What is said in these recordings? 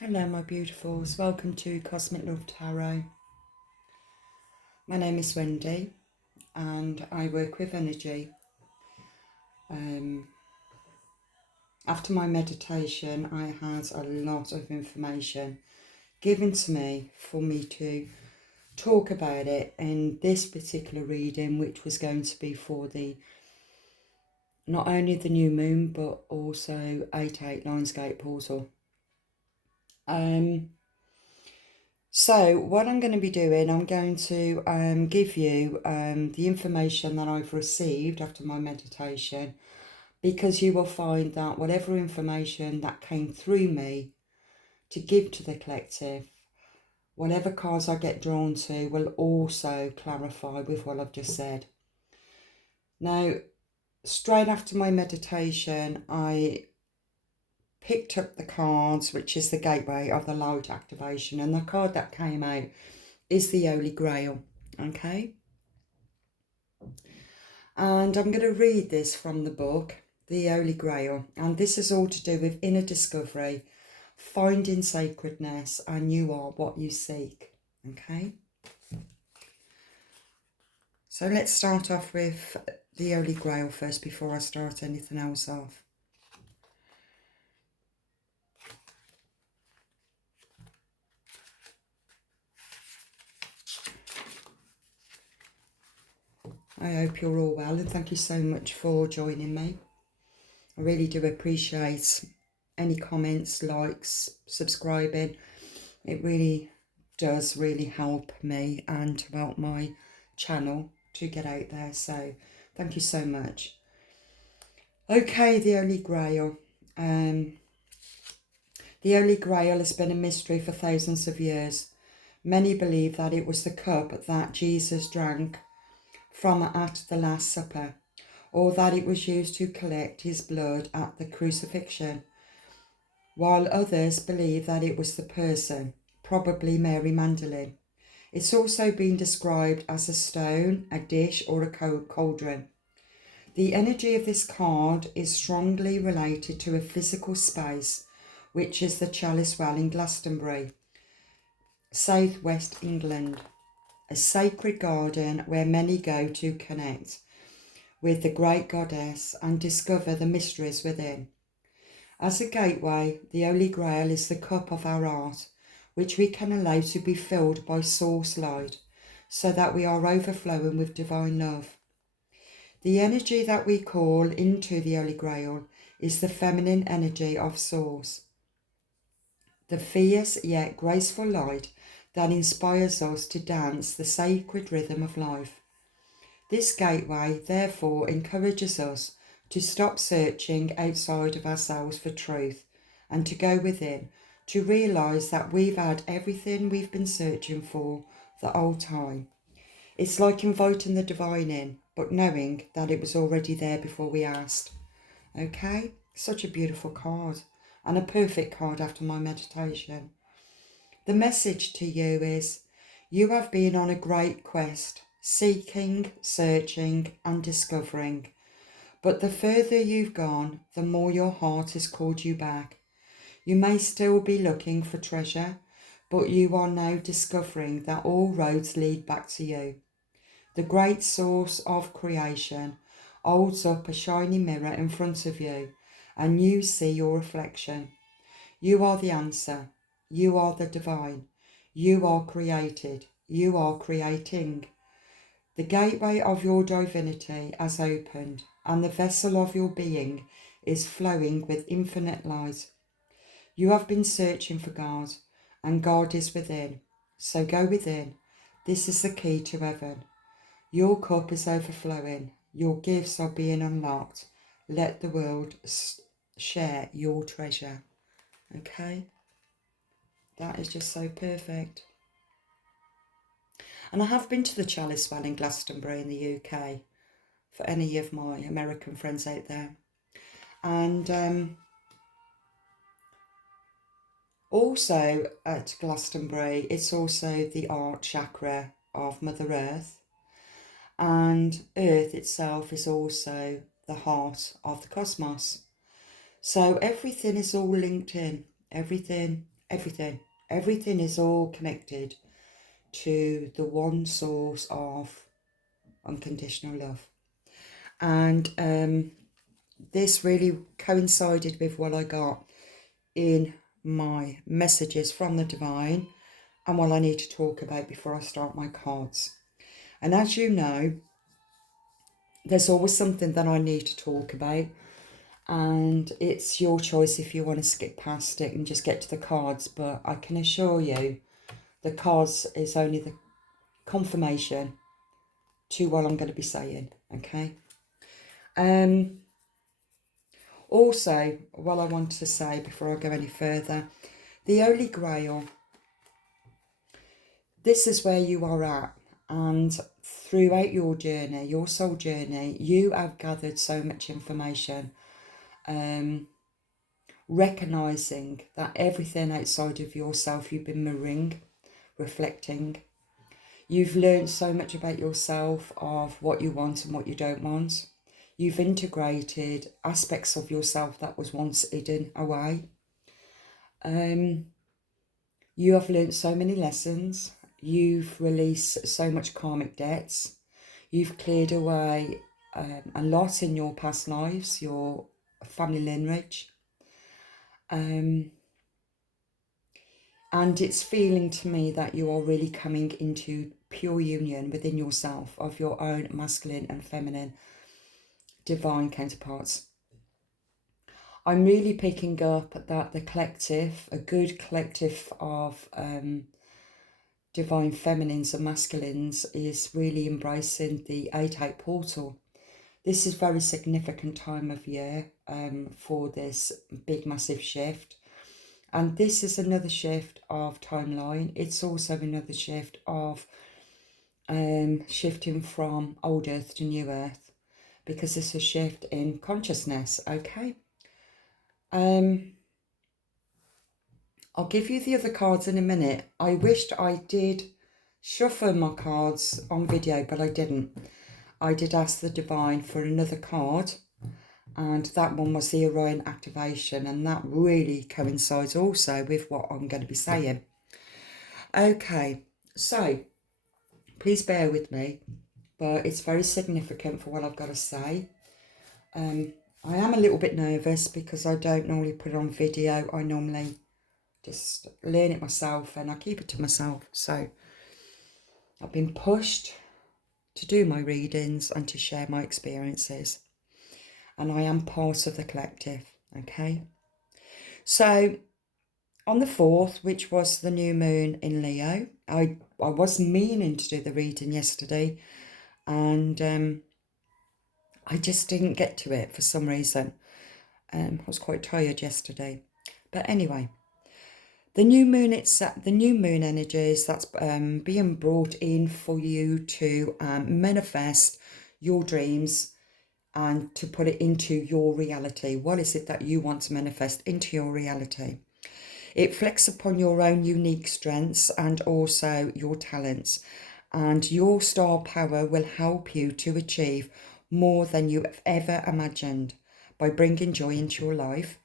Hello my beautifuls, welcome to Cosmic Love Tarot. My name is Wendy and I work with energy. After my meditation I had a lot of information given to me for me to talk about it in this particular reading, which was going to be for the not only the new moon but also 8/8 Lionsgate portal. So what I'm going to be doing, I'm going to give you the information that I've received after my meditation, because you will find that whatever information that came through me to give to the collective, whatever cards I get drawn to will also clarify with what I've just said. Now, straight after my meditation, I picked up the cards, which is the gateway of the light activation, and the card that came out is the Holy Grail. Okay, and I'm going to read this from the book The Holy Grail, and this is all to do with inner discovery, finding sacredness, and you are what you seek. Okay, so let's start off with the Holy Grail first before I start anything else off. I hope you're all well, and thank you so much for joining me. I really do appreciate any comments, likes, subscribing. It really does really help me and to help my channel to get out there. So thank you so much. Okay, the Holy Grail. The Holy Grail has been a mystery for thousands of years. Many believe that it was the cup that Jesus drank from at the Last Supper, or that it was used to collect his blood at the crucifixion, while others believe that it was the person, probably Mary Magdalene. It's also been described as a stone, a dish, or a cauldron. The energy of this card is strongly related to a physical space, which is the Chalice Well in Glastonbury, southwest England, a sacred garden where many go to connect with the great goddess and discover the mysteries within. As a gateway, the Holy Grail is the cup of our heart, which we can allow to be filled by source light, so that we are overflowing with divine love. The energy that we call into the Holy Grail is the feminine energy of source, the fierce yet graceful light that inspires us to dance the sacred rhythm of life. This gateway, therefore, encourages us to stop searching outside of ourselves for truth and to go within, to realise that we've had everything we've been searching for the whole time. It's like inviting the divine in, but knowing that it was already there before we asked. Okay? Such a beautiful card, and a perfect card after my meditation. The message to you is, you have been on a great quest, seeking, searching and discovering. But the further you've gone, the more your heart has called you back. You may still be looking for treasure, but you are now discovering that all roads lead back to you. The great source of creation holds up a shiny mirror in front of you, and you see your reflection. You are the answer. You are the divine. You are created. You are creating. The gateway of your divinity has opened, and the vessel of your being is flowing with infinite light. You have been searching for God, and God is within. So go within. This is the key to heaven. Your cup is overflowing. Your gifts are being unlocked. Let the world share your treasure. Okay? That is just so perfect. And I have been to the Chalice Well in Glastonbury in the UK, for any of my American friends out there. And also at Glastonbury, it's also the art chakra of Mother Earth. And Earth itself is also the heart of the cosmos. So everything is all linked in. Everything everything. Everything is all connected to the one source of unconditional love. And this really coincided with what I got in my messages from the divine and what I need to talk about before I start my cards. And as you know, there's always something that I need to talk about, and it's your choice if you want to skip past it and just get to the cards. But I can assure you the cards is only the confirmation to what I'm going to be saying, okay? Also, what I want to say before I go any further, the Holy Grail, this is where you are at, and throughout your journey, your soul journey, you have gathered so much information, recognizing that everything outside of yourself you've been mirroring, reflecting. You've learned so much about yourself, of what you want and what you don't want. You've integrated aspects of yourself that was once hidden away. You have learned so many lessons. You've released so much karmic debts. You've cleared away a lot in your past lives, your family lineage. And it's feeling to me that you are really coming into pure union within yourself of your own masculine and feminine divine counterparts. I'm really picking up that the collective, a good collective of divine feminines and masculines, is really embracing the 8-8 portal. This is a very significant time of year for this big massive shift. And this is another shift of timeline. It's also another shift of shifting from old earth to new earth, because it's a shift in consciousness, okay? I'll give you the other cards in a minute. I wished I did shuffle my cards on video, but I didn't. I did ask the divine for another card, and that one was the Orion activation, and that really coincides also with what I'm going to be saying. Okay, so please bear with me, but it's very significant for what I've got to say. I am a little bit nervous because I don't normally put it on video. I normally just learn it myself and I keep it to myself. So I've been pushed to do my readings and to share my experiences. And I am part of the collective, okay? So on the 4th, which was the new moon in Leo, I was meaning to do the reading yesterday, and I just didn't get to it for some reason. I was quite tired yesterday. But anyway, the new moon, the new moon energies that's being brought in for you to manifest your dreams and to put it into your reality. What is it that you want to manifest into your reality? It flecks upon your own unique strengths and also your talents, and your star power will help you to achieve more than you have ever imagined by bringing joy into your life,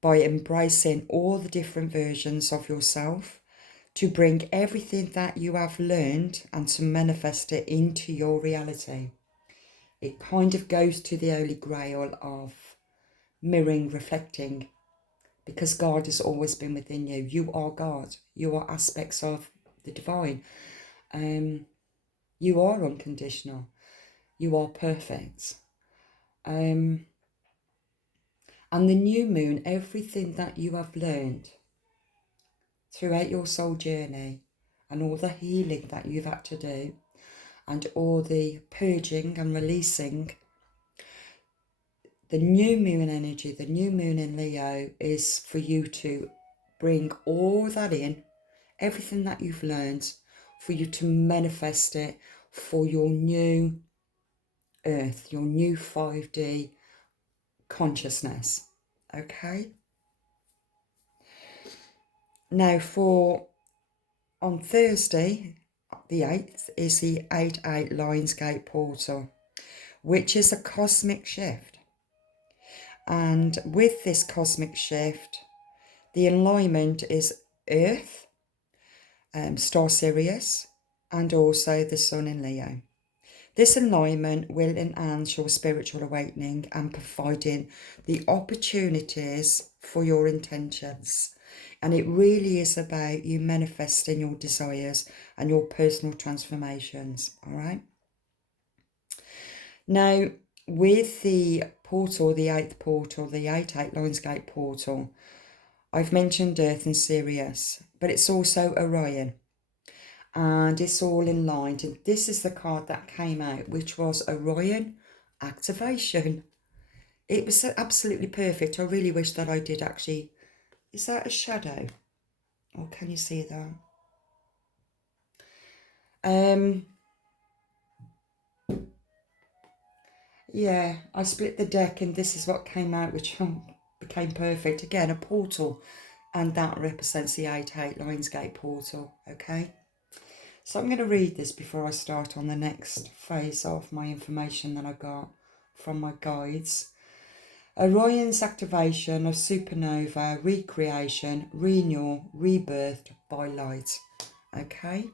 by embracing all the different versions of yourself, to bring everything that you have learned and to manifest it into your reality. It kind of goes to the Holy Grail of mirroring, reflecting, because God has always been within you. You are God. You are aspects of the divine. You are unconditional. You are perfect. And the new moon, everything that you have learned throughout your soul journey and all the healing that you've had to do and all the purging and releasing, the new moon energy, the new moon in Leo, is for you to bring all that in, everything that you've learned, for you to manifest it for your new earth, your new 5D consciousness, okay? Now on Thursday, the 8th, is the 8-8 Lionsgate portal, which is a cosmic shift. And with this cosmic shift, The alignment is Earth, star Sirius, and also the Sun in Leo. This alignment will enhance your spiritual awakening and providing the opportunities for your intentions. And it really is about you manifesting your desires and your personal transformations, all right? Now, with the portal, the 8th portal, the 8-8 Lionsgate portal, I've mentioned Earth and Sirius, but it's also Orion. And it's all in line. And this is the card that came out, which was Orion Activation. It was absolutely perfect. I really wish that I did actually. Is that a shadow? Or can you see that? Yeah, I split the deck and this is what came out, which became perfect. Again, a portal. And that represents the 8-8 Lionsgate portal, okay? So I'm going to read this before I start on the next phase of my information that I got from my guides. Orion's activation of supernova, recreation, renewal, rebirthed by light. Okay.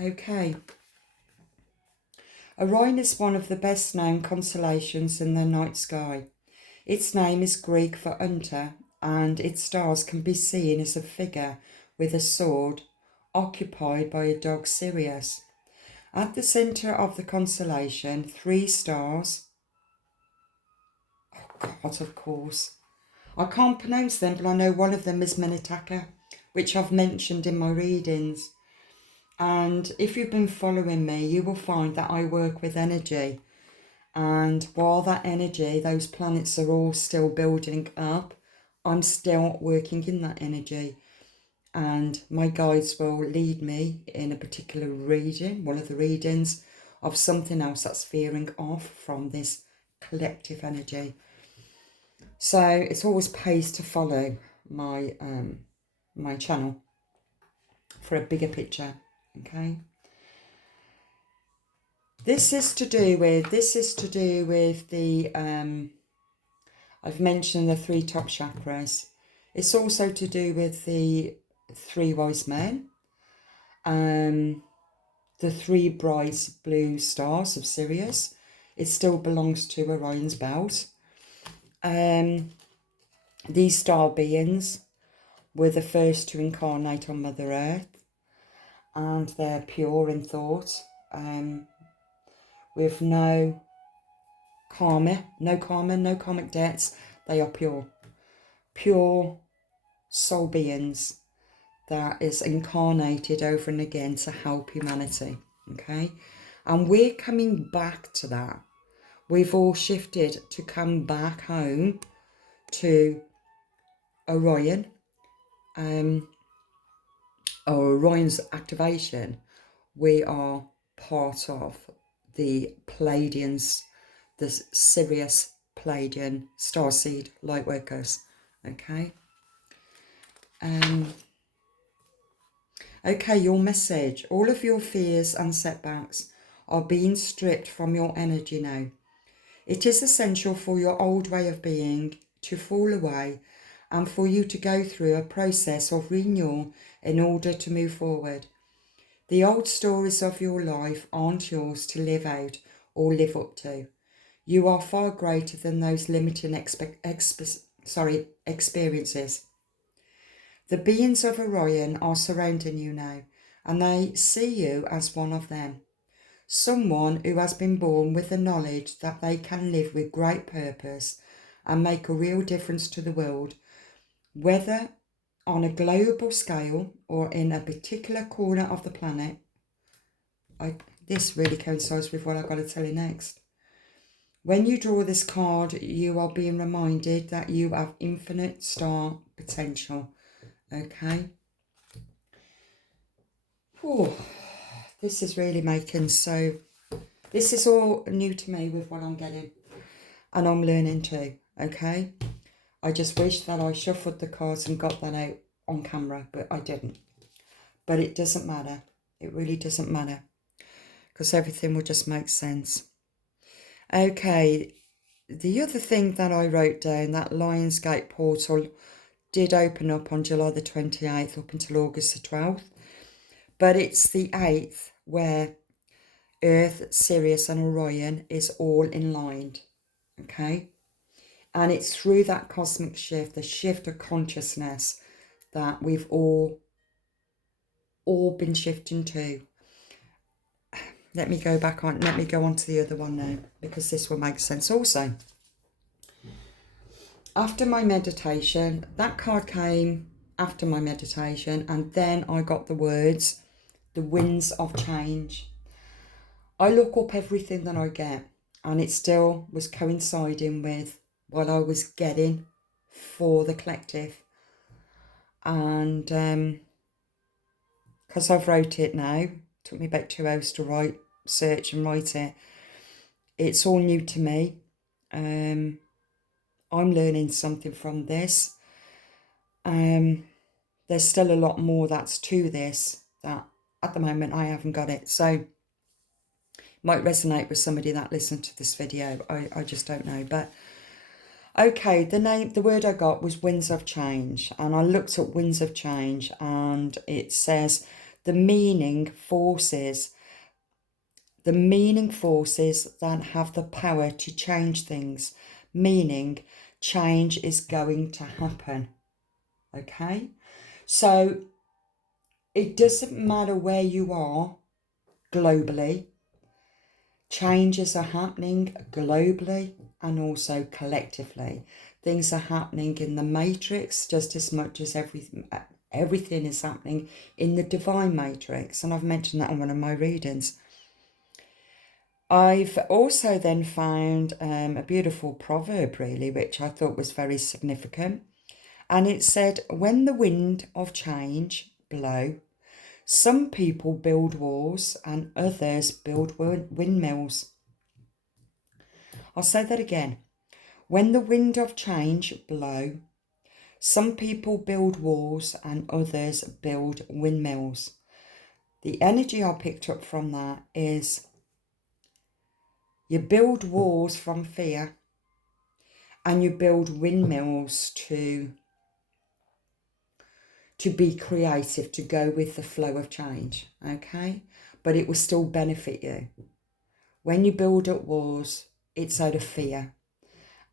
Okay. Orion is one of the best known constellations in the night sky. Its name is Greek for hunter, and its stars can be seen as a figure with a sword occupied by a dog Sirius. At the centre of the constellation, 3 stars. Oh God, of course. I can't pronounce them, but I know one of them is Minitaka, which I've mentioned in my readings. And if you've been following me, you will find that I work with energy. And while that energy, those planets are all still building up, I'm still working in that energy. And my guides will lead me in a particular reading, one of the readings, of something else that's veering off from this collective energy. So it's always pays to follow my my channel for a bigger picture. Okay. This is to do with the I've mentioned the 3 top chakras. It's also to do with the 3 wise men, the 3 bright blue stars of Sirius. It still belongs to Orion's belt. These star beings were the first to incarnate on Mother Earth, and they're pure in thought, with no karma, no karmic debts. They are pure soul beings that is incarnated over and again to help humanity, okay? And we're coming back to that. We've all shifted to come back home to Orion, or Orion's activation. We are part of the Pleiadians, the Sirius Pleiadian starseed lightworkers, okay? Okay, your message. All of your fears and setbacks are being stripped from your energy now. It is essential for your old way of being to fall away and for you to go through a process of renewal in order to move forward. The old stories of your life aren't yours to live out or live up to. You are far greater than those limiting experiences. The beings of Orion are surrounding you now, and they see you as one of them. Someone who has been born with the knowledge that they can live with great purpose and make a real difference to the world, whether on a global scale or in a particular corner of the planet. This really coincides with what I've got to tell you next. When you draw this card, you are being reminded that you have infinite star potential. Okay. Whew. This is really making so... This is all new to me with what I'm getting. And I'm learning too, okay? I just wish that I shuffled the cards and got that out on camera, but I didn't. But it doesn't matter. It really doesn't matter. Because everything will just make sense. Okay, the other thing that I wrote down, that Lionsgate portal did open up on July the 28th up until August the 12th. But it's the 8th where Earth, Sirius and Orion is all in line, okay? And it's through that cosmic shift, the shift of consciousness, that we've all been shifting to. Let me go back on, let me go on to the other one now, because this will make sense also. After my meditation, that card came after my meditation, and then I got the words, the winds of change. I look up everything that I get, and it still was coinciding with what I was getting for the collective. And because I've wrote it now, took me about 2 hours to search and write it. It's all new to me. I'm learning something from this. There's still a lot more that's to this that at the moment I haven't got it. So might resonate with somebody that listened to this video. I just don't know. But okay, the word I got was winds of change. And I looked up winds of change, and it says the meaning forces that have the power to change things, meaning change is going to happen. Okay, so it doesn't matter where you are globally, changes are happening globally and also collectively. Things are happening in the matrix just as much as everything is happening in the divine matrix, and I've mentioned that on one of my readings. I've also then found a beautiful proverb, really, which I thought was very significant. And it said, when the wind of change blow, some people build walls and others build windmills. I'll say that again. When the wind of change blow, some people build walls and others build windmills. The energy I picked up from that is, you build walls from fear and you build windmills to be creative, to go with the flow of change, okay? But it will still benefit you. When you build up walls, it's out of fear,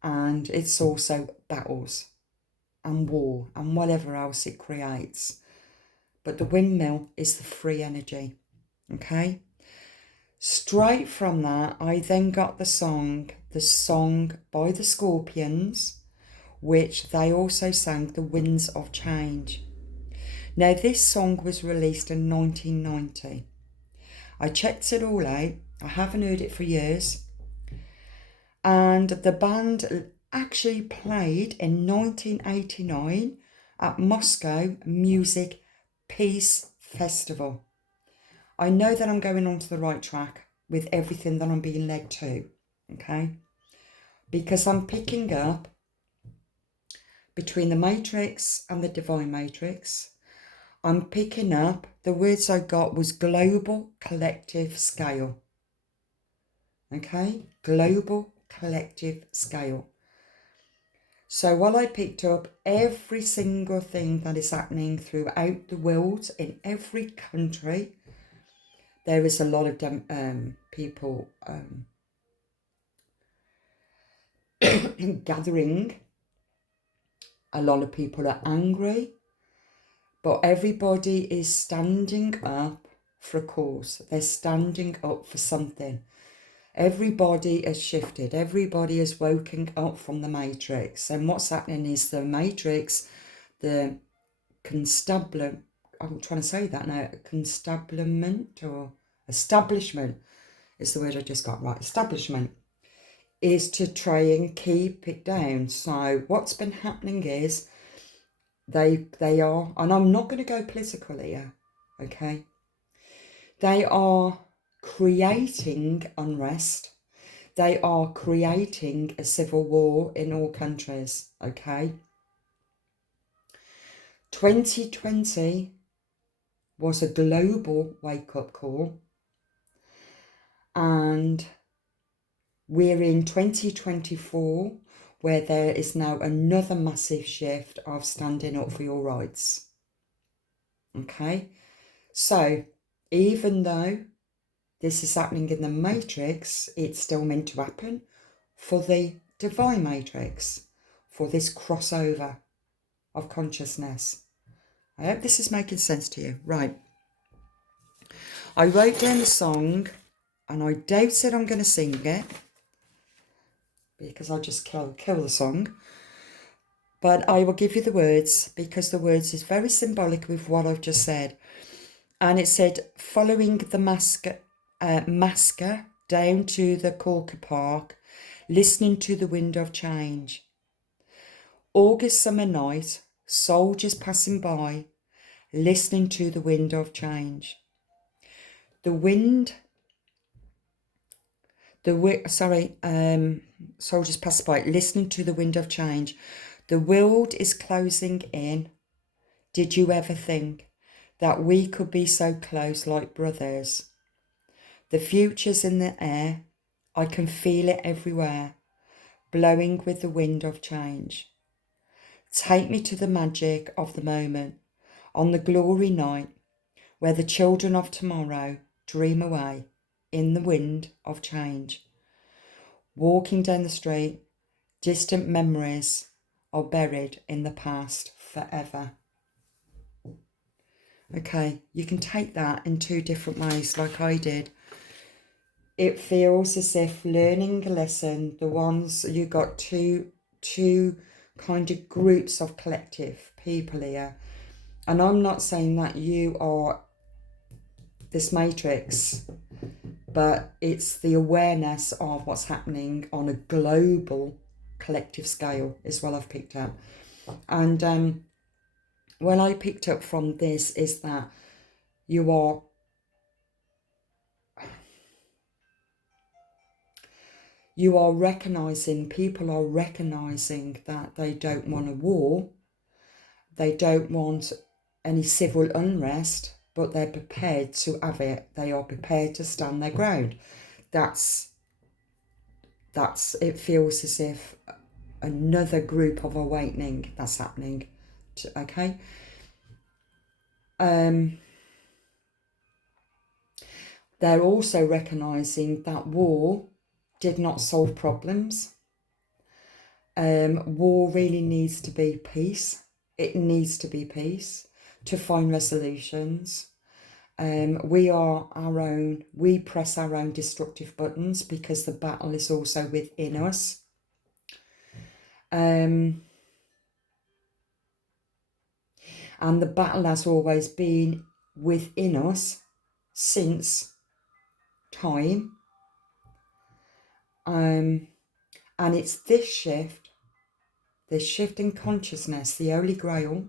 and it's also battles and war and whatever else it creates. But the windmill is the free energy, okay? Straight from that, I then got the song by the Scorpions, which they also sang, The Winds of Change. Now, this song was released in 1990. I checked it all out. I haven't heard it for years. And the band actually played in 1989 at Moscow Music Peace Festival. I know that I'm going onto the right track with everything that I'm being led to, okay? Because I'm picking up between the matrix and the divine matrix. I'm picking up, the words I got was global collective scale. Okay? Global collective scale. So what I picked up, every single thing that is happening throughout the world, in every country, there is a lot of people gathering. A lot of people are angry. But everybody is standing up for a cause. They're standing up for something. Everybody has shifted. Everybody has woken up from the matrix. And what's happening is the matrix, the constabulum, I'm trying to say that now, constabulament or establishment is the word I just got right. Establishment is to try and keep it down. So what's been happening is, they are, and I'm not going to go political here, okay? They are creating unrest. They are creating a civil war in all countries, okay? 2020 was a global wake-up call, and we're in 2024, where there is now another massive shift of standing up for your rights. Okay? So, even though this is happening in the Matrix, it's still meant to happen for the Divine Matrix, for this crossover of consciousness. I hope this is making sense to you. Right. I wrote down the song, and I doubted I'm going to sing it, because I'll just kill the song. But I will give you the words, because the words is very symbolic with what I've just said. And it said, following the masker down to the Corker Park, listening to the wind of change. August summer night, soldiers passing by, listening to the wind of change. Soldiers pass by, listening to the wind of change. The world is closing in. Did you ever think that we could be so close like brothers? The future's in the air. I can feel it everywhere, blowing with the wind of change. Take me to the magic of the moment, on the glory night, where the children of tomorrow dream away in the wind of change. Walking down the street, distant memories are buried in the past forever. Okay, you can take that in two different ways, like I did. It feels as if learning a lesson, the ones you got two kind of groups of collective people here. And I'm not saying that you are this matrix, but it's the awareness of what's happening on a global collective scale is what I've picked up. And what I picked up from this is that you are recognizing, people are recognizing that they don't want a war, they don't want any civil unrest, but they're prepared to have it. They are prepared to stand their ground. That's it feels as if another group of awakening that's happening. Okay. They're also recognizing that war did not solve problems. War really needs to be peace. It needs to be peace to find resolutions. We press our own destructive buttons because the battle is also within us. And the battle has always been within us since time. And it's this shift in consciousness, the Holy Grail,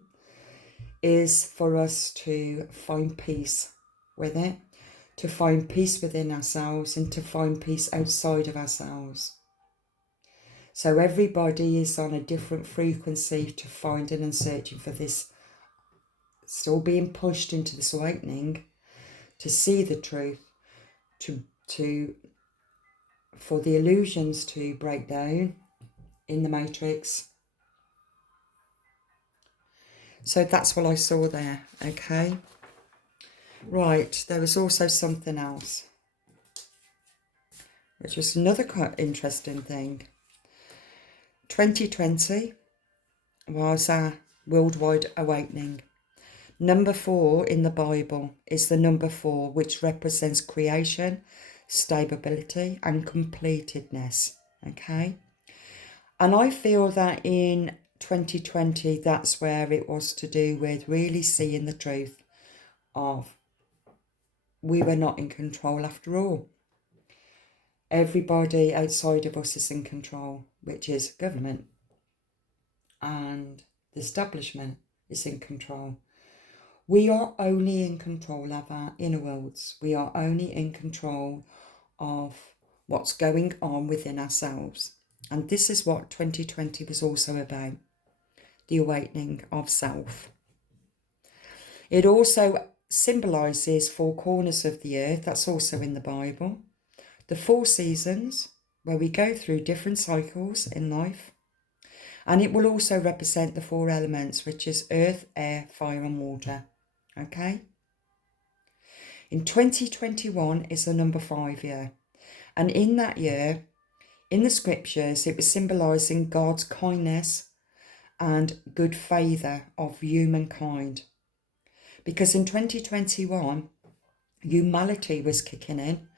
is for us to find peace with it, to find peace within ourselves and to find peace outside of ourselves. So everybody is on a different frequency to finding and searching for this, still being pushed into this awakening, to see the truth, for the illusions to break down in the matrix. So that's what I saw there, okay? Right, there was also something else, which was another quite interesting thing. 2020 was a worldwide awakening. Number 4 in the Bible is the number 4, which represents creation, stability, and completedness, okay? And I feel that in 2020, that's where it was to do with really seeing the truth of we were not in control after all. Everybody outside of us is in control, which is government, and the establishment is in control. We are only in control of our inner worlds. We are only in control of what's going on within ourselves. And this is what 2020 was also about, the awakening of self. It also symbolises 4 corners of the earth. That's also in the Bible. The 4 seasons, where we go through different cycles in life. And it will also represent the 4 elements, which is earth, air, fire and water. Okay? In 2021 is the number 5 year. And in that year, in the scriptures, it was symbolising God's kindness and good favour of humankind. Because in 2021, humanity was kicking in.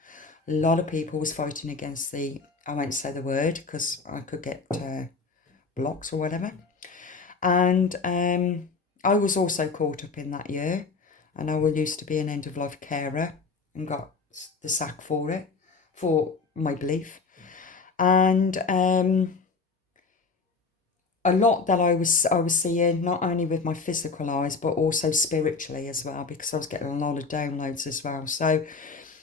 A lot of people was fighting against I won't say the word because I could get blocked or whatever. And I was also caught up in that year. And I used to be an end-of-life carer and got the sack for it, for my belief. And a lot that I was seeing, not only with my physical eyes, but also spiritually as well, because I was getting a lot of downloads as well. So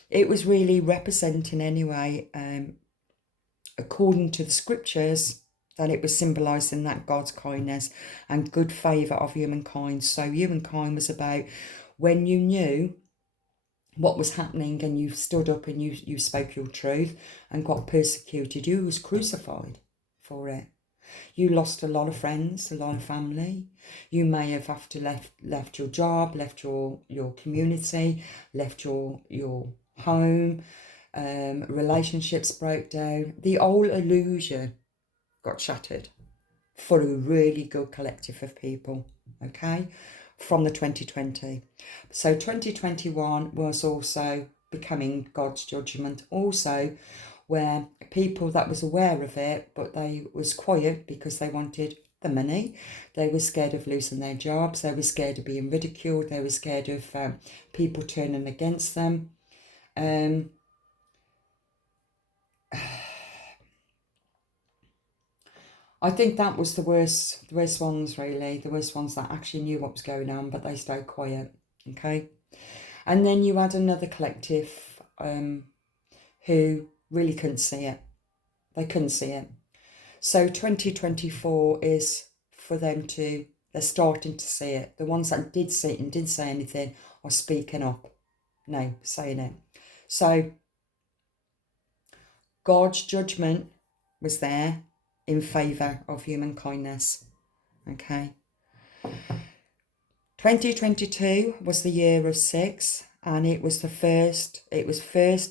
it was really representing anyway, according to the scriptures, that it was symbolising that God's kindness and good favour of humankind. So humankind was about when you knew what was happening and you stood up and you spoke your truth and got persecuted, you was crucified for it. You lost a lot of friends, a lot of family. You may have left your job, left your community, left your home. Relationships broke down. The whole illusion got shattered for a really good collective of people, okay, from the 2020. So 2021 was also becoming God's judgment also, where people that was aware of it, but they was quiet because they wanted the money. They were scared of losing their jobs. They were scared of being ridiculed. They were scared of people turning against them. I think that was the worst ones, really. The worst ones that actually knew what was going on, but they stayed quiet, okay? And then you had another collective who really couldn't see it. They couldn't see it. So 2024 is for them they're starting to see it. The ones that did see it and didn't say anything are speaking up. No, saying it. So God's judgment was there in favour of human kindness. Okay. 2022 was the year of 6, and it was first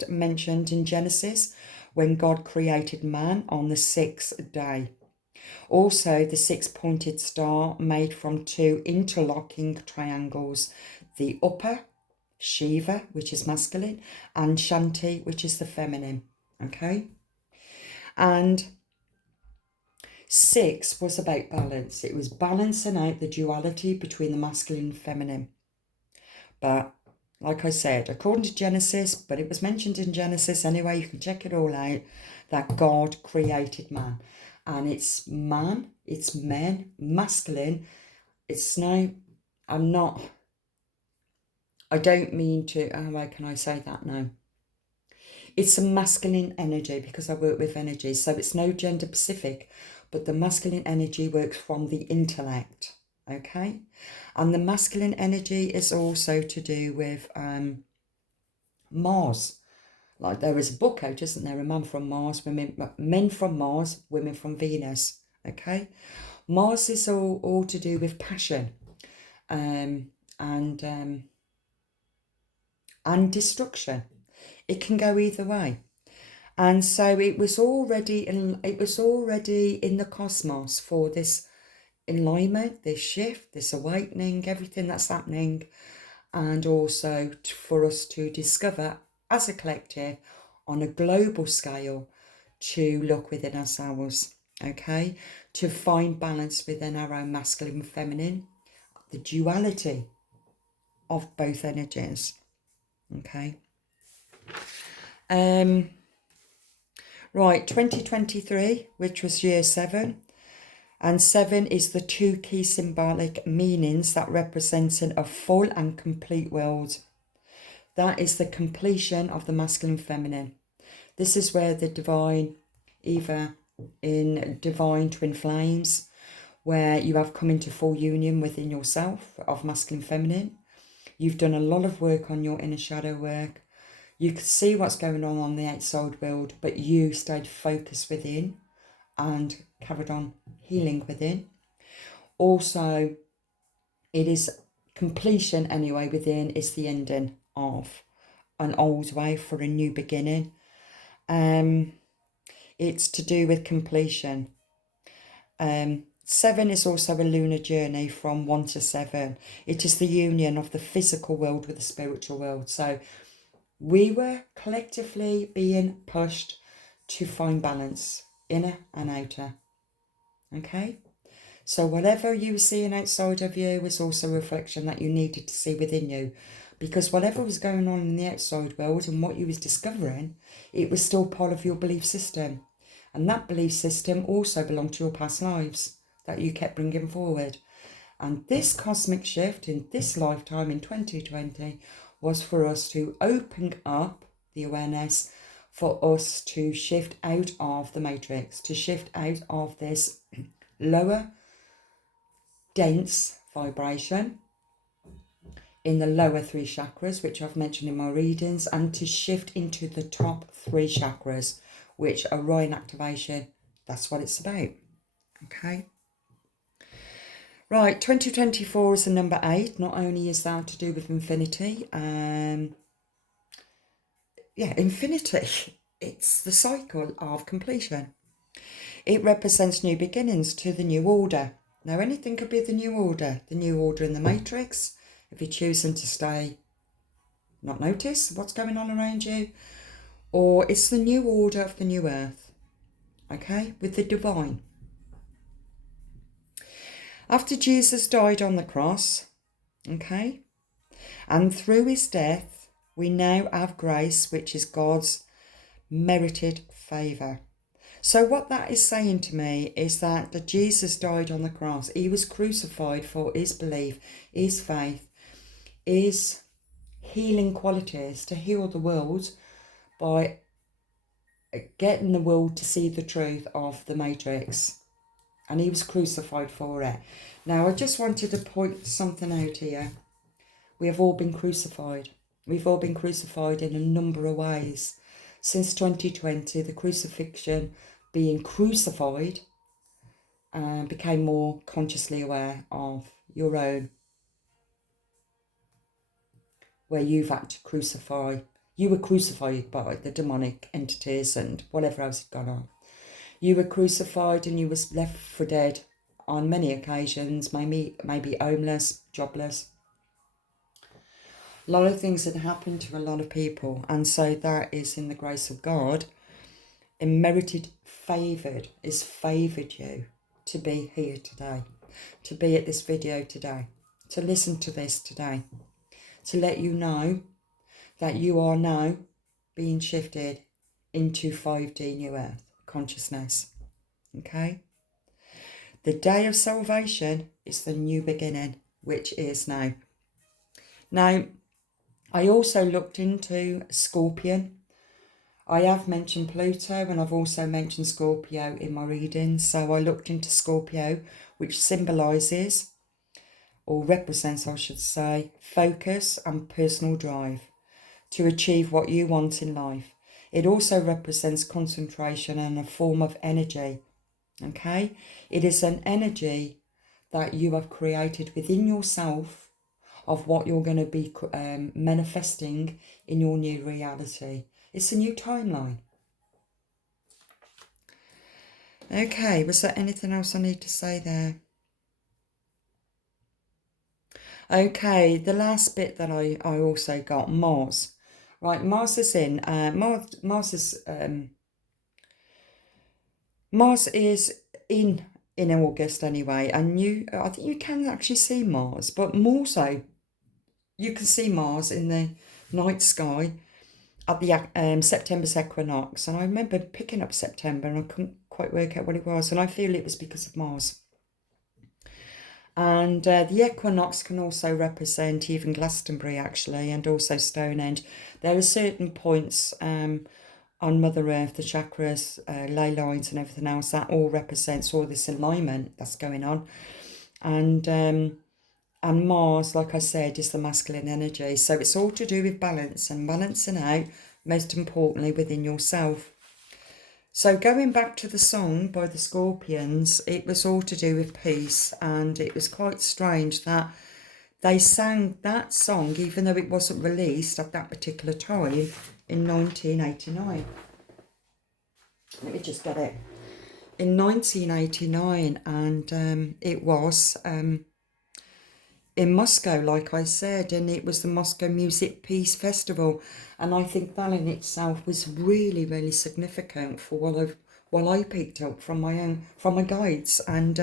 mentioned in Genesis when God created man on the 6th day. Also, the 6-pointed star made from 2 interlocking triangles, the upper, Shiva, which is masculine, and Shanti, which is the feminine. Okay. And 6 was about balance. It was balancing out the duality between the masculine and feminine. But like I said, according to Genesis, but it was mentioned in Genesis anyway, you can check it all out, that God created man. And it's man, it's men, masculine. It's no, I don't mean to, how can I say that now? It's a masculine energy because I work with energy. So it's no gender specific, but the masculine energy works from the intellect. Okay. And the masculine energy is also to do with Mars. Like there is a book out, isn't there? A man from Mars, men from Mars, women from Venus. Okay. Mars is all to do with passion and destruction. It can go either way. And so it was already in the cosmos for this enlightenment, this shift, this awakening, everything that's happening, and also for us to discover as a collective on a global scale to look within ourselves, okay, to find balance within our own masculine and feminine, the duality of both energies, okay. Right, 2023, which was year 7, And 7 is the 2 key symbolic meanings that representing a full and complete world. That is the completion of the masculine feminine. This is where the divine, either in divine twin flames, where you have come into full union within yourself of masculine feminine. You've done a lot of work on your inner shadow work. You could see what's going on the outside world, but you stayed focused within and carried on healing within. Also, it is completion anyway within is the ending of an old way for a new beginning. It's to do with completion. 7 is also a lunar journey from 1 to 7. It is the union of the physical world with the spiritual world. So we were collectively being pushed to find balance, inner and outer. Okay? So whatever you were seeing outside of you was also a reflection that you needed to see within you. Because whatever was going on in the outside world and what you was discovering, it was still part of your belief system. And that belief system also belonged to your past lives that you kept bringing forward. And this cosmic shift in this lifetime in 2020 was for us to open up the awareness, for us to shift out of the matrix, to shift out of this lower dense vibration in the lower 3 chakras, which I've mentioned in my readings, and to shift into the top 3 chakras, which are Orion activation. That's what it's about. Okay. Right, 2024 is the number 8. Not only is that to do with infinity, infinity. It's the cycle of completion. It represents new beginnings to the new order. Now, anything could be the new order in the matrix, if you're choosing to stay, not notice what's going on around you, or it's the new order of the new earth, okay, with the divine. After Jesus died on the cross, okay, and through his death, we now have grace, which is God's merited favour. So what that is saying to me is that Jesus died on the cross. He was crucified for his belief, his faith, his healing qualities, to heal the world by getting the world to see the truth of the matrix. And he was crucified for it. Now, I just wanted to point something out here. We have all been crucified. We've all been crucified in a number of ways. Since 2020, the crucifixion, being crucified, became more consciously aware of your own, where you've had to crucify. You were crucified by the demonic entities and whatever else had gone on. You were crucified and you was left for dead on many occasions, maybe homeless, jobless. A lot of things had happened to a lot of people, and so that is in the grace of God. Favoured you to be here today, to be at this video today, to listen to this today, to let you know that you are now being shifted into 5D New Earth consciousness. Okay? The day of salvation is the new beginning, which is now. Now, I also looked into Scorpion. I have mentioned Pluto and I've also mentioned Scorpio in my readings. So I looked into Scorpio, which symbolises, or represents, I should say, focus and personal drive to achieve what you want in life. It also represents concentration and a form of energy. Okay? It is an energy that you have created within yourself of what you're going to be manifesting in your new reality. It's a new timeline. Okay, was there anything else I need to say there? Okay, the last bit that I also got, Mars. Right, Mars is in. Mars is in August anyway, and I think you can actually see Mars, but more so, you can see Mars in the night sky at the September's equinox. And I remember picking up September and I couldn't quite work out what it was, and I feel it was because of Mars. And the equinox can also represent even Glastonbury, actually, and also Stonehenge. There are certain points on Mother Earth, the chakras, ley lines and everything else, that all represents all this alignment that's going on. And Mars, like I said, is the masculine energy. So it's all to do with balance and balancing out, most importantly, within yourself. So going back to the song by the Scorpions, it was all to do with peace, and it was quite strange that they sang that song even though it wasn't released at that particular time in 1989. Let me just get it. In 1989, and it was in Moscow, like I said, and it was the Moscow Music Peace Festival, and I think that in itself was really, really significant for what I picked up from my guides, and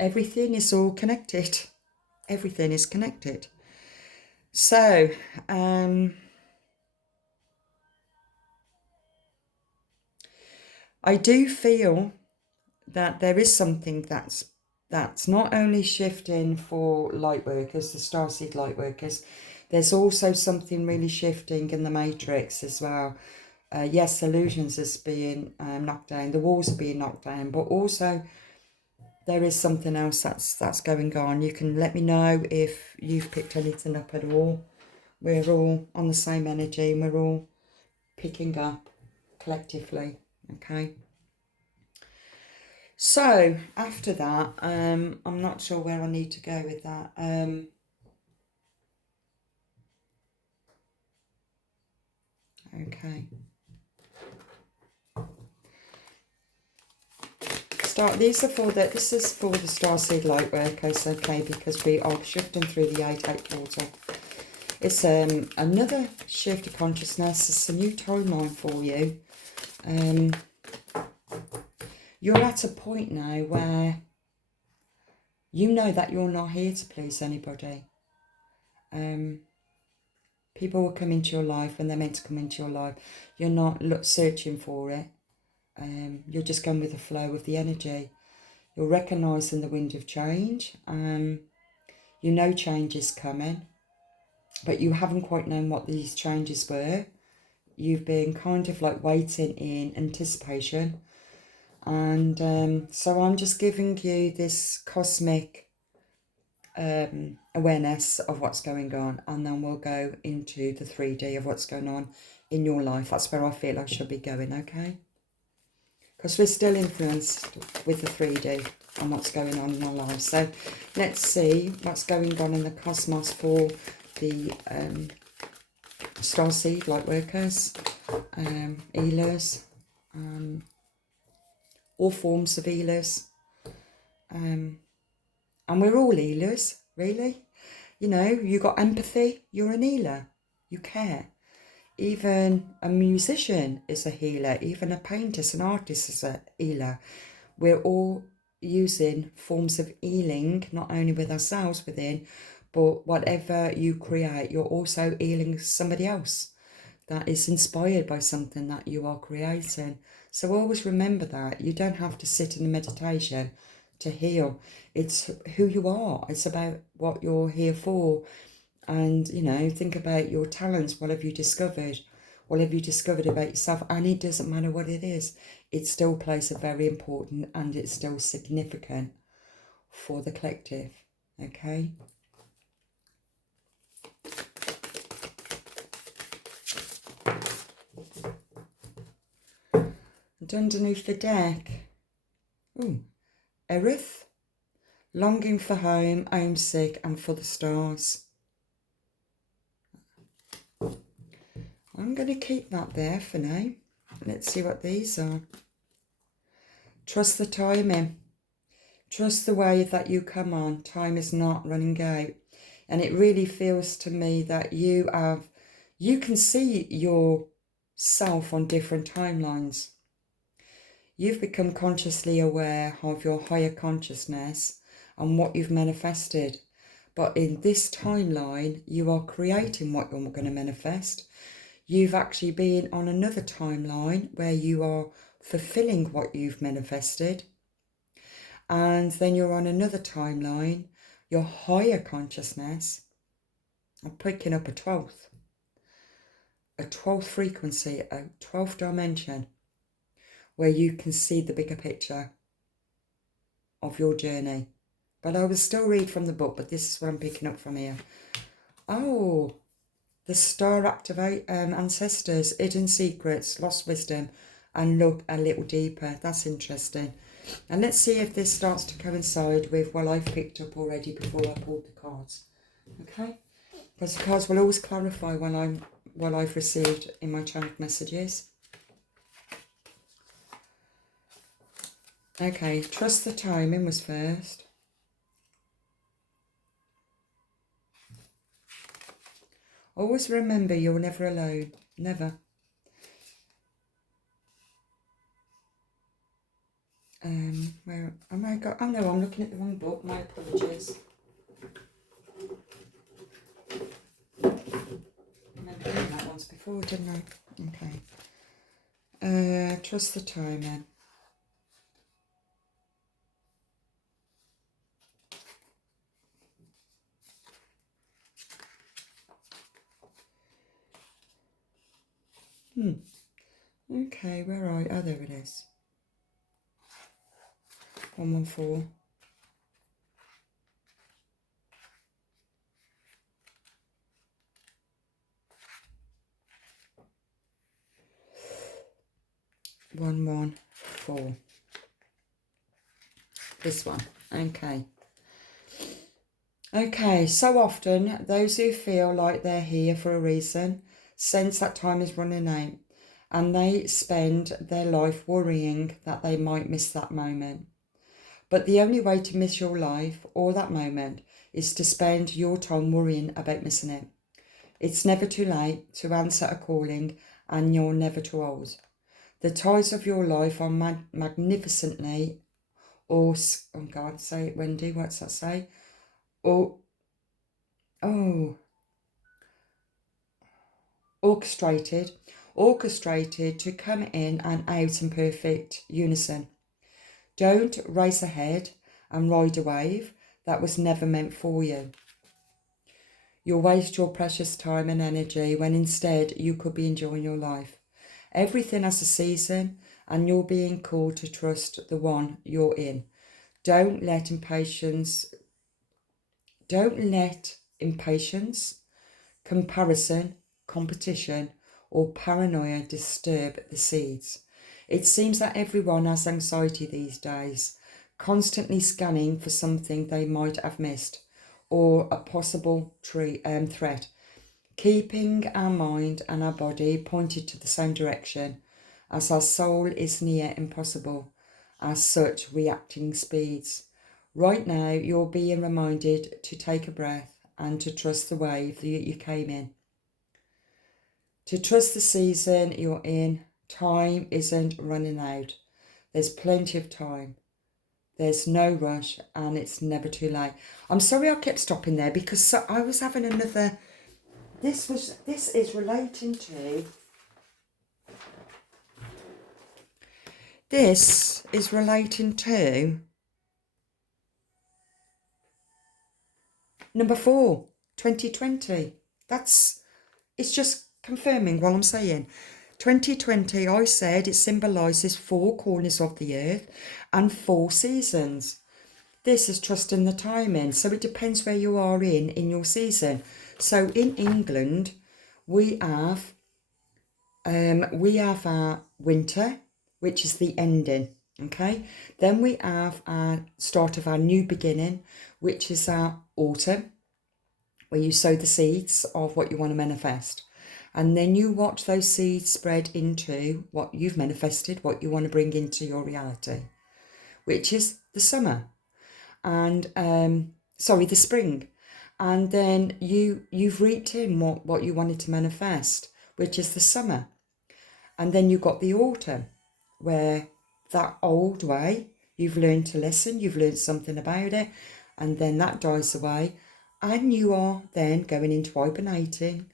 everything is all connected. Everything is connected. So I do feel that there is something that's not only shifting for light workers, the starseed light workers, there's also something really shifting in the matrix as well. Yes, illusions is being knocked down, the walls are being knocked down, but also there is something else that's going on. You can let me know if you've picked anything up at all. We're all on the same energy and we're all picking up collectively, okay? So after that, I'm not sure where I need to go with that. Okay. This is for the starseed light workers, okay, because we are shifting through the 8-8 portal. It's another shift of consciousness. It's a new timeline for you. You're at a point now where you know that you're not here to please anybody. People will come into your life when they're meant to come into your life. You're not searching for it. You're just going with the flow of the energy. You're recognising the wind of change. You know change is coming, but you haven't quite known what these changes were. You've been kind of like waiting in anticipation. And so I'm just giving you this cosmic awareness of what's going on, and then we'll go into the 3D of what's going on in your life. That's where I feel I should be going, okay? Because we're still influenced with the 3D and what's going on in our lives. So let's see what's going on in the cosmos for the starseed light workers, healers, all forms of healers. And we're all healers, really. You know, you got empathy, you're an healer. You care. Even a musician is a healer. Even a painter, an artist is a healer. We're all using forms of healing, not only with ourselves within, but whatever you create, you're also healing somebody else that is inspired by something that you are creating. So always remember that. You don't have to sit in a meditation to heal. It's who you are. It's about what you're here for. And, you know, think about your talents. What have you discovered? What have you discovered about yourself? And it doesn't matter what it is. It still plays a very important, and it's still significant for the collective. Okay? And underneath the deck, Erith, longing for home, homesick, and for the stars. I'm going to keep that there for now. Let's see what these are. Trust the timing. Trust the way that you come on. Time is not running out. And it really feels to me that you can see yourself on different timelines. You've become consciously aware of your higher consciousness and what you've manifested. But in this timeline, you are creating what you're going to manifest. You've actually been on another timeline where you are fulfilling what you've manifested. And then you're on another timeline, your higher consciousness. I'm picking up a 12th frequency, a 12th dimension, where you can see the bigger picture of your journey. But I will still read from the book, but this is what I'm picking up from here. Oh, the star activate ancestors, hidden secrets, lost wisdom, and look a little deeper. That's interesting. And let's see if this starts to coincide with what I've picked up already before I pulled the cards. Okay? Because the cards will always clarify what I've received in my channeled messages. Okay, trust the timing was first. Always remember you're never alone. Never. Where am I got? Oh no, I'm looking at the wrong book. My apologies. I remember doing that once before, didn't I? Okay. Trust the timing. Okay, where are you? Oh, there it is. 114. One, 1, 4. This one. Okay. Okay, so often those who feel like they're here for a reason sense that time is running out, and they spend their life worrying that they might miss that moment. But the only way to miss your life or that moment is to spend your time worrying about missing it. It's never too late to answer a calling, and you're never too old. The ties of your life are magnificently, or, oh God, say it, Wendy, what's that say? Orchestrated to come in and out in perfect unison. Don't race ahead and ride a wave that was never meant for you. You'll waste your precious time and energy when instead you could be enjoying your life. Everything has a season, and you're being called to trust the one you're in. Don't let impatience, comparison, competition, or paranoia disturb the seeds. It seems that everyone has anxiety these days, constantly scanning for something they might have missed or a possible threat, keeping our mind and our body pointed to the same direction, as our soul is near impossible, as such reacting speeds. Right now, you're being reminded to take a breath and to trust the wave that you came in. To trust the season you're in. Time isn't running out. There's plenty of time. There's no rush, and it's never too late. I'm sorry I kept stopping there because I was having another. This is relating to. This is relating to number 4, 2020. It's just confirming what I'm saying. 2020, I said it symbolises 4 corners of the earth and 4 seasons. This is trusting the timing, so it depends where you are in your season. So in England, we have our winter, which is the ending. Okay, then we have our start of our new beginning, which is our autumn, where you sow the seeds of what you want to manifest. And then you watch those seeds spread into what you've manifested, what you want to bring into your reality, which is the summer. And the spring. And then you've reaped in what you wanted to manifest, which is the summer. And then you've got the autumn, where that old way, you've learned to listen, you've learned something about it, and then that dies away, and you are then going into hibernating,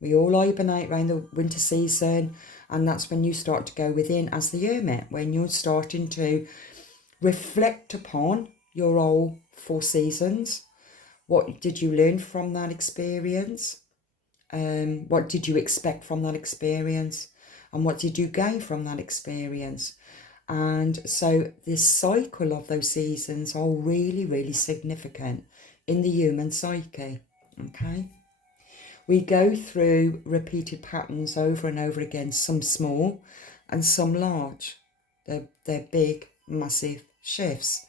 We all hibernate around the winter season, and that's when you start to go within as the hermit, when you're starting to reflect upon your whole 4 seasons. What did you learn from that experience? What did you expect from that experience? And what did you gain from that experience? And so this cycle of those seasons are really, really significant in the human psyche, okay? We go through repeated patterns over and over again, some small and some large. They're big, massive shifts.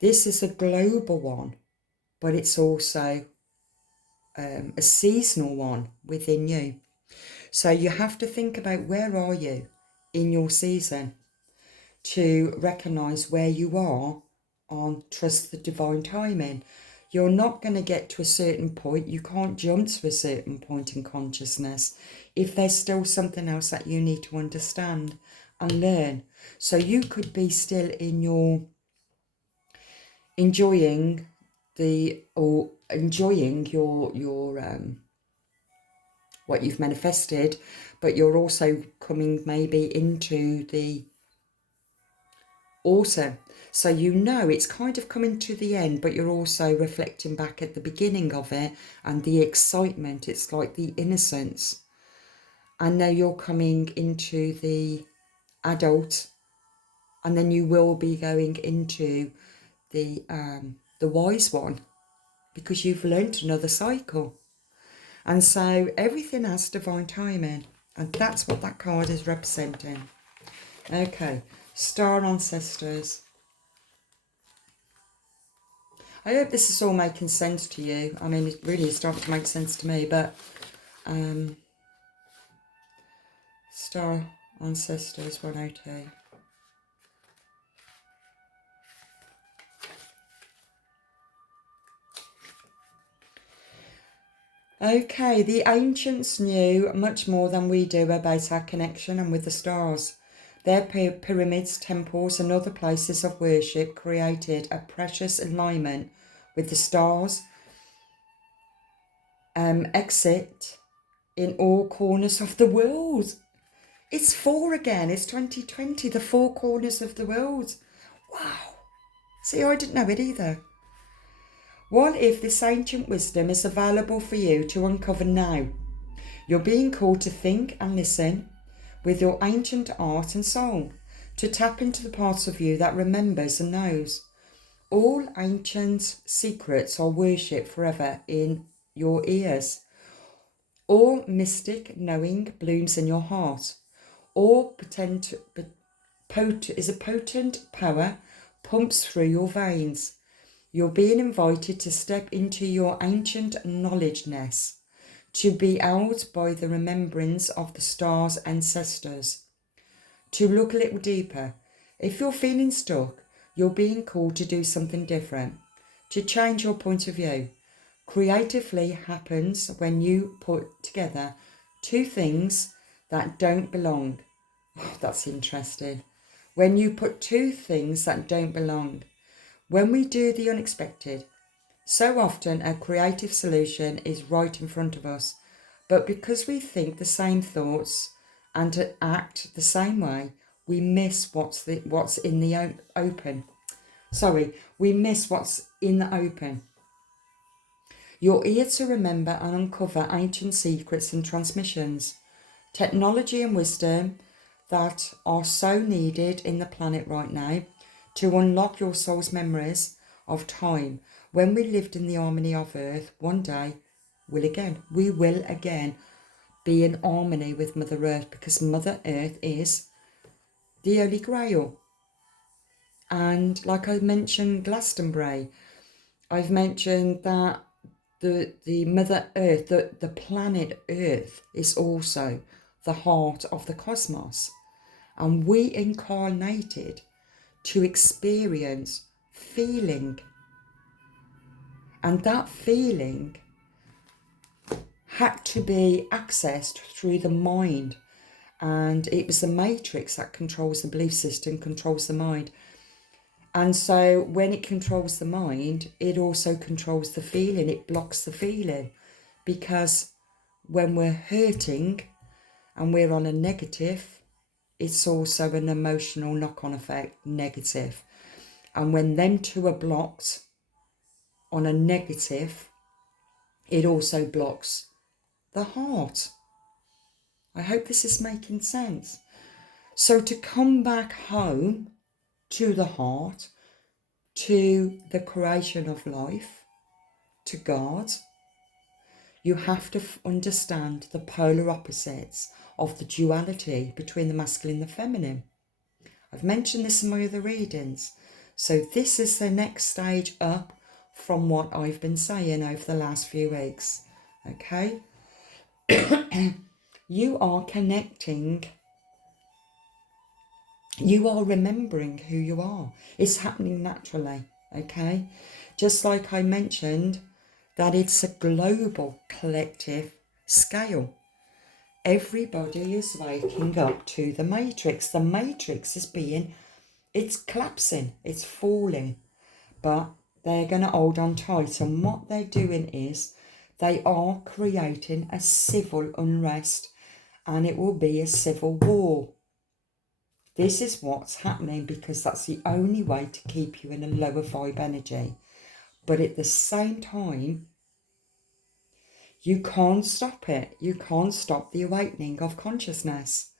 This is a global one, but it's also a seasonal one within you. So you have to think about, where are you in your season, to recognise where you are on trust the divine timing. You're not going to get to a certain point. You can't jump to a certain point in consciousness if there's still something else that you need to understand and learn. So you could be still in your enjoying your what you've manifested, but you're also coming maybe into the autumn. So you know it's kind of coming to the end, but you're also reflecting back at the beginning of it and the excitement. It's like the innocence. And now you're coming into the adult, and then you will be going into the wise one, because you've learnt another cycle. And so everything has divine timing, and that's what that card is representing. Okay, star ancestors. I hope this is all making sense to you. I mean, it really is starting to make sense to me, but star ancestors 102. Okay, the ancients knew much more than we do about our connection and with the stars. Their pyramids, temples and other places of worship created a precious alignment with the stars. Exit in all corners of the world. It's 4 again. It's 2020, the 4 corners of the world. Wow. See, I didn't know it either. What if this ancient wisdom is available for you to uncover now? You're being called to think and listen with your ancient art and soul, to tap into the parts of you that remembers and knows. All ancient secrets are worshipped forever in your ears. All mystic knowing blooms in your heart. All potent power pumps through your veins. You're being invited to step into your ancient knowledge nest, to be held by the remembrance of the stars' ancestors, to look a little deeper. If you're feeling stuck, you're being called to do something different, to change your point of view. Creatively happens when you put together 2 things that don't belong. Oh, that's interesting. When you put 2 things that don't belong. When we do the unexpected, so often a creative solution is right in front of us, but because we think the same thoughts and act the same way, we miss what's in the open. We miss what's in the open. You're here to remember and uncover ancient secrets and transmissions, technology and wisdom that are so needed in the planet right now, to unlock your soul's memories of time when we lived in the harmony of earth. One day we will again be in harmony with Mother Earth, because Mother Earth is the Holy Grail. And like I mentioned Glastonbury, I've mentioned that the Mother Earth, the planet Earth, is also the heart of the cosmos, and we incarnated to experience feeling, and that feeling had to be accessed through the mind, and it was the matrix that controls the belief system, controls the mind. And so when it controls the mind, it also controls the feeling. It blocks the feeling, because when we're hurting and we're on a negative, it's also an emotional knock-on effect, negative. And when them two are blocked on a negative, it also blocks the heart. I hope this is making sense. So to come back home to the heart, to the creation of life, to God, you have to understand the polar opposites of the duality between the masculine and the feminine. I've mentioned this in my other readings. So this is the next stage up from what I've been saying over the last few weeks. Okay? You are connecting. You are remembering who you are. It's happening naturally. Okay? Just like I mentioned, that it's a global collective scale. Everybody is waking up to the matrix. The matrix is it's collapsing, it's falling, but they're going to hold on tight. And what they're doing is they are creating a civil unrest, and it will be a civil war. This is what's happening because that's the only way to keep you in a lower vibe energy. But at the same time, you can't stop it. You can't stop the awakening of consciousness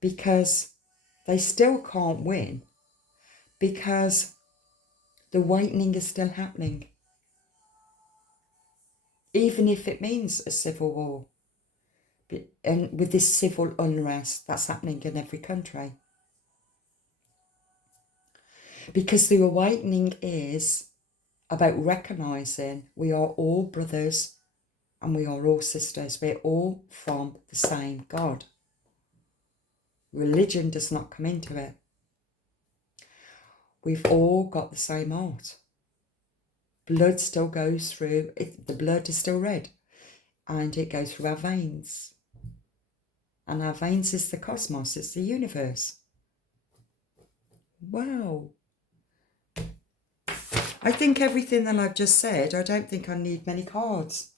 because they still can't win, because the awakening is still happening. Even if it means a civil war. And with this civil unrest that's happening in every country. Because the awakening is about recognising we are all brothers and we are all sisters. We're all from the same God. Religion does not come into it. We've all got the same heart. Blood still goes through, the blood is still red, and it goes through our veins. And our veins is the cosmos, it's the universe. Wow. I think everything that I've just said, I don't think I need many cards.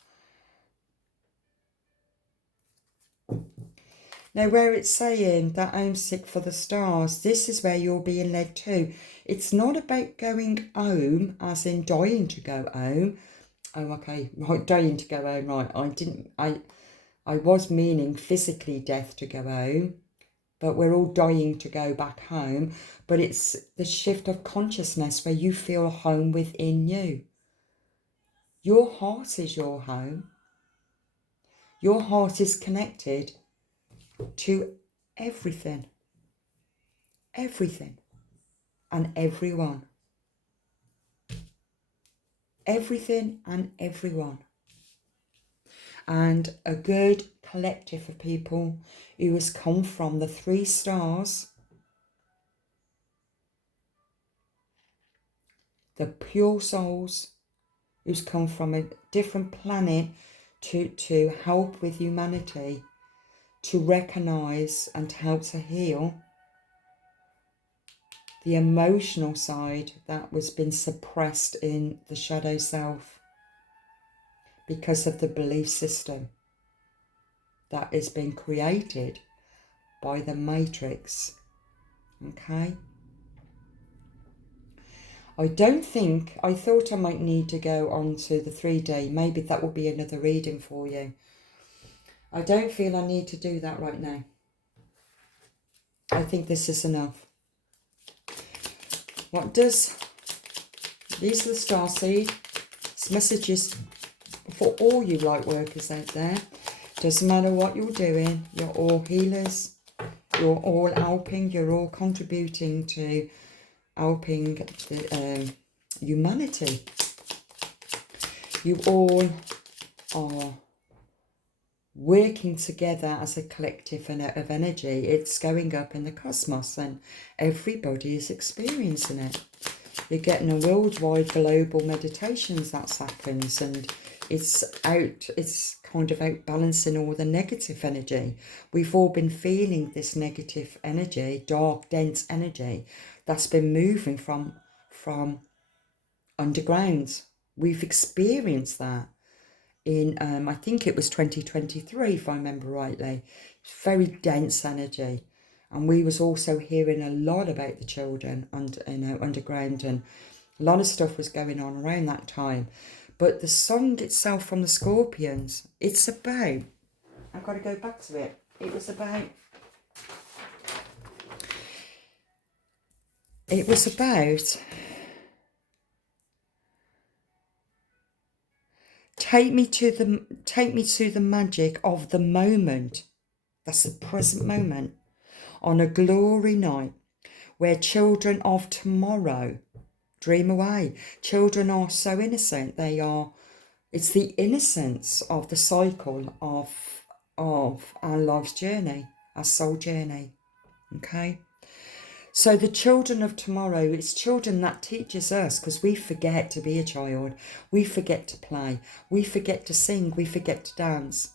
Now, where it's saying that I'm sick for the stars, this is where you're being led to. It's not about going home, as in dying to go home. Oh, okay, right, dying to go home, right. I was meaning physically death to go home, but we're all dying to go back home. But it's the shift of consciousness where you feel home within you. Your heart is your home. Your heart is connected to everything. Everything. And everyone. Everything and everyone. And a good collective of people who has come from the 3 stars, the pure souls, who's come from a different planet to help with humanity, to recognise and to help to heal the emotional side that was been suppressed in the shadow self because of the belief system that has been created by the matrix. Okay? I thought I might need to go on to the 3D. Maybe that will be another reading for you. I don't feel I need to do that right now. I think this is enough. These are the starseed. It's messages for all you light workers out there. Doesn't matter what you're doing, you're all healers, you're all helping, you're all contributing to helping the, humanity. You all are working together as a collective of energy. It's going up in the cosmos and everybody is experiencing it. You're getting a worldwide global meditations that happens, and it's kind of out balancing all the negative energy. We've all been feeling this negative energy, dark, dense energy that's been moving from underground. We've experienced that. in, I think it was 2023, if I remember rightly. Very dense energy. And we was also hearing a lot about the children underground, and a lot of stuff was going on around that time. But the song itself from the Scorpions, it's about, I've got to go back to it. It was about take me to the magic of the moment. That's the present moment. On a glory night where children of tomorrow dream away. Children are so innocent. It's the innocence of the cycle of our life's journey, our soul journey. Okay? So the children of tomorrow, it's children that teaches us, because we forget to be a child. We forget to play. We forget to sing. We forget to dance.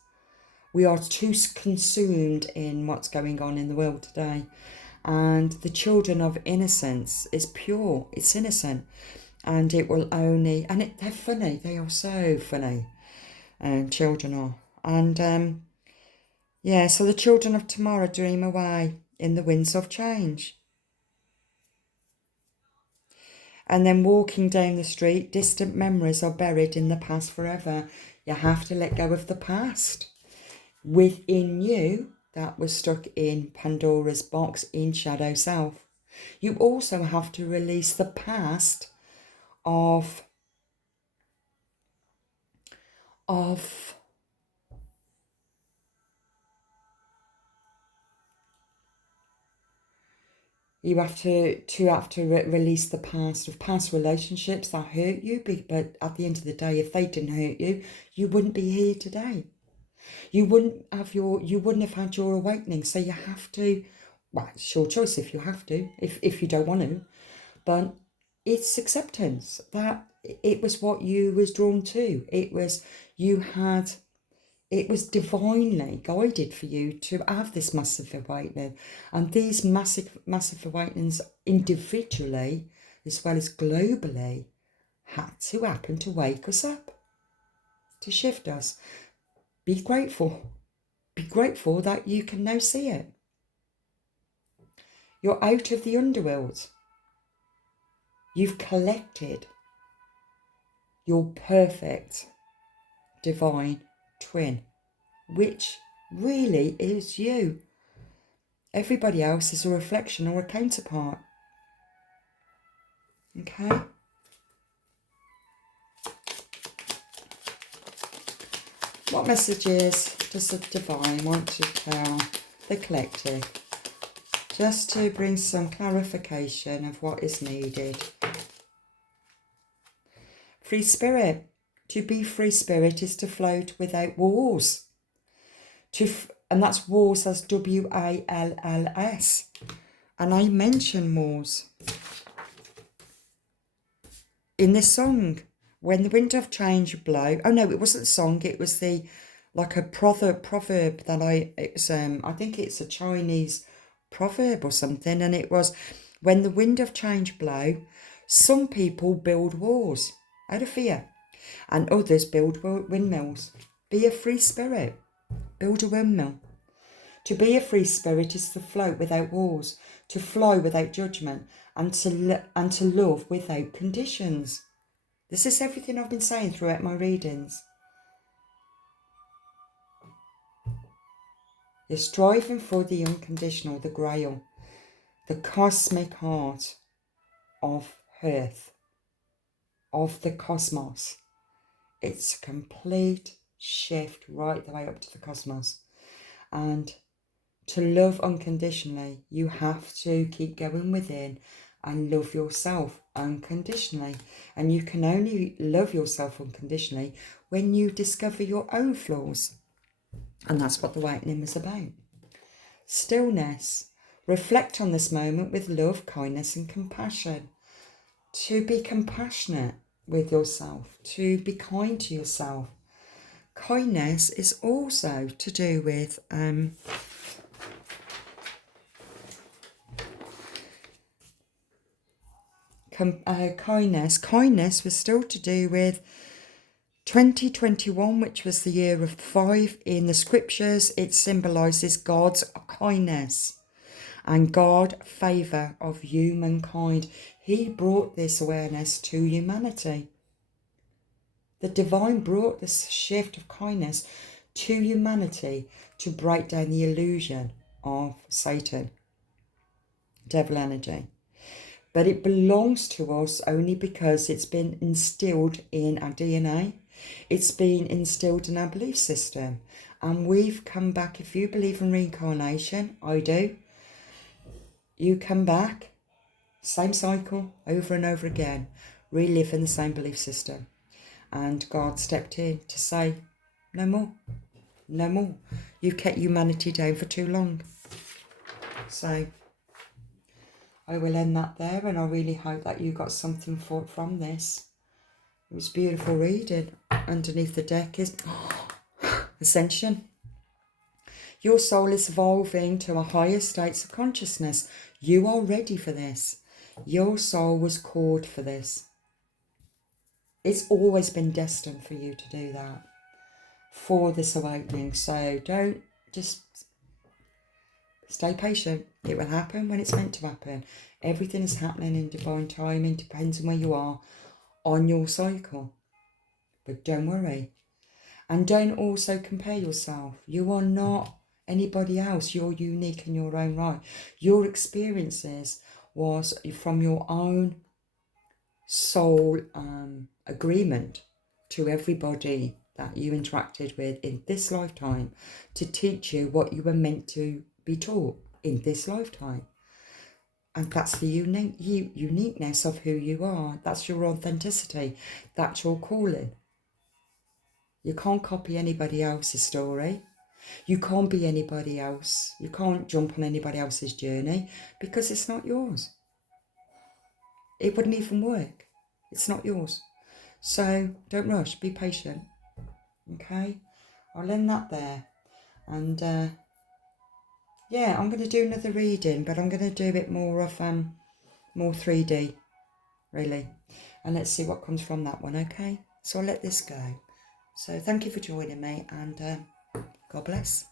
We are too consumed in what's going on in the world today. And the children of innocence is pure. It's innocent. And it will only... And they're funny. They are so funny. Children are. And yeah, so the children of tomorrow dream away in the winds of change. And then walking down the street, distant memories are buried in the past forever. You have to let go of the past. Within you, that was stuck in Pandora's box in Shadow Self. You also have to release the past of you have to release the past of past relationships that hurt you, but at the end of the day, if they didn't hurt you, you wouldn't be here today. You wouldn't have had your awakening. So you have to, well, it's your choice if you have to, if you don't want to, but it's acceptance that it was what you was drawn to. It was divinely guided for you to have this massive awakening. And these massive awakenings individually as well as globally had to happen to wake us up, to shift us. Be grateful. Be grateful that you can now see it. You're out of the underworld. You've collected your perfect divine twin, which really is you. Everybody else is a reflection or a counterpart. Okay? What messages does the divine want to tell the collective? Just to bring some clarification of what is needed. Free spirit. To be free spirit is to float without walls. And that's walls as WALLS. And I mention walls in this song. When the wind of change blow. Oh no, it wasn't the song. It was a proverb that I think it's a Chinese proverb or something. And it was, when the wind of change blow, some people build walls out of fear, and others build windmills. Be a free spirit. Build a windmill. To be a free spirit is to float without walls, to flow without judgment, and to love without conditions. This is everything I've been saying throughout my readings. You're striving for the unconditional, the grail, the cosmic heart of Earth, of the cosmos. It's a complete shift right the way up to the cosmos. And to love unconditionally, you have to keep going within and love yourself unconditionally. And you can only love yourself unconditionally when you discover your own flaws. And that's what the awakening is about. Stillness. Reflect on this moment with love, kindness and compassion. To be compassionate with yourself. To be kind to yourself. Kindness is also to do with... kindness was still to do with 2021, which was the year of 5 in the scriptures, it symbolises God's kindness and God favour of humankind. He brought this awareness to humanity. The divine brought this shift of kindness to humanity to break down the illusion of Satan, devil energy. But it belongs to us only because it's been instilled in our DNA. It's been instilled in our belief system. And we've come back. If you believe in reincarnation, I do. You come back, same cycle, over and over again, relive in the same belief system. And God stepped in to say, no more, no more. You've kept humanity down for too long. So I will end that there, and I really hope that you got something from this. It was beautiful reading. Underneath the deck is Ascension. Your soul is evolving to a higher state of consciousness. You are ready for this. Your soul was called for this. It's always been destined for you to do that, for this awakening. So don't just stay patient. It will happen when it's meant to happen. Everything is happening in divine timing, depends on where you are on your cycle. But don't worry. And don't also compare yourself. You are not anybody else. You're unique in your own right. Your experiences was from your own soul agreement to everybody that you interacted with in this lifetime to teach you what you were meant to be taught in this lifetime. And that's the uniqueness of who you are. That's your authenticity. That's your calling. You can't copy anybody else's story. You can't be anybody else. You can't jump on anybody else's journey because it's not yours. It wouldn't even work. It's not yours. So don't rush. Be patient. Okay? I'll end that there. And yeah, I'm going to do another reading, but I'm going to do it more of more 3D, really. And let's see what comes from that one, okay? So I'll let this go. So thank you for joining me, and God bless.